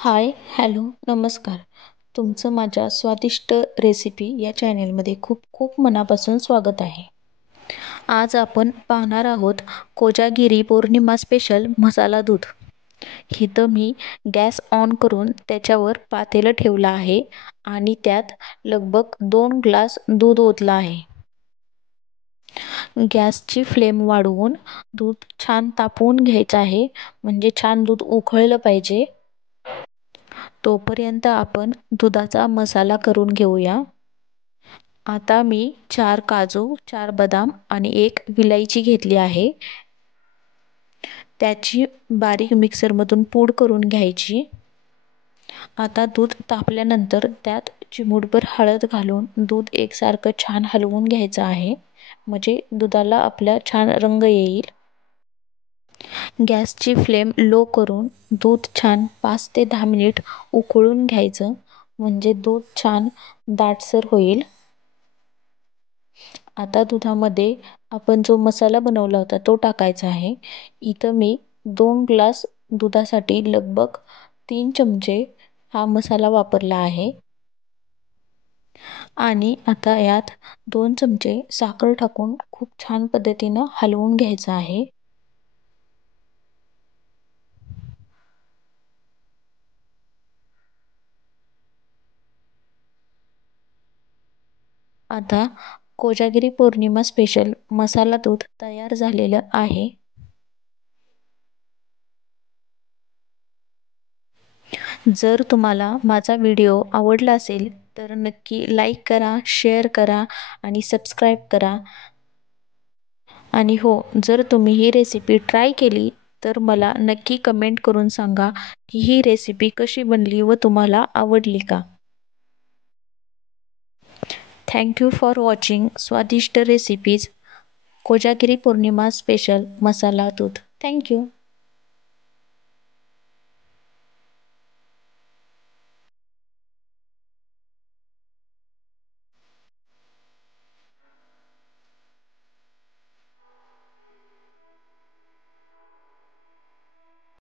हाय, hello, नमस्कार. तुमचं माझ्या स्वादिष्ट रेसिपी या चॅनेलमध्ये खूप खूप मनापासून स्वागत आहे. आज आपण पाहणार आहोत कोजागिरी पौर्णिमा स्पेशल मसाला दूध. इथं मी गॅस ऑन करून त्याच्यावर पातेलं ठेवलं आहे आणि त्यात लगभग 2 ग्लास दूध ओतलं आहे. गॅसची फ्लेम वाढवून दूध छान तापवून घ्यायचं आहे, म्हणजे छान दूध उकळलं पाहिजे. तोपर्यंत आपण दुधाचा मसाला करून घेऊया. आता मी 4 काजू, 4 बदाम आणि 1 विलायची घेतली आहे. त्याची बारीक मिक्सरमधून पूड करून घ्यायची. आता दूध तापल्यानंतर त्यात चिमूटभर हळद घालून दूध एकसारखं छान हलवून घ्यायचं आहे, म्हणजे दुधाला आपल्या छान रंग येईल. गॅसची फ्लेम लो करून दूध छान 5 ते 10 मिनिट उकळून घ्यायचं, म्हणजे दूध छान दाटसर होईल. आता दुधामध्ये आपण जो मसाला बनवला होता तो टाकायचा आहे. इथं मी 2 ग्लास दुधासाठी लगभग 3 चमचे हा मसाला वापरला आहे. आणि आता यात 2 चमचे साखर टाकून खूप छान पद्धतीनं हलवून घ्यायचं आहे. आता कोजागिरी पौर्णिमा स्पेशल मसाला दूध तयार झालेलं आहे. जर तुम्हाला माझा व्हिडिओ आवडला असेल तर नक्की लाईक करा, शेअर करा आणि सबस्क्राईब करा. आणि हो, जर तुम्ही ही रेसिपी ट्राय केली तर मला नक्की कमेंट करून सांगा की ही रेसिपी कशी बनली व तुम्हाला आवडली का. थँक यू फॉर वॉचिंग स्वादिष्ट रेसिपीज कोजागिरी पौर्णिमा स्पेशल मसाला दूध. Thank you.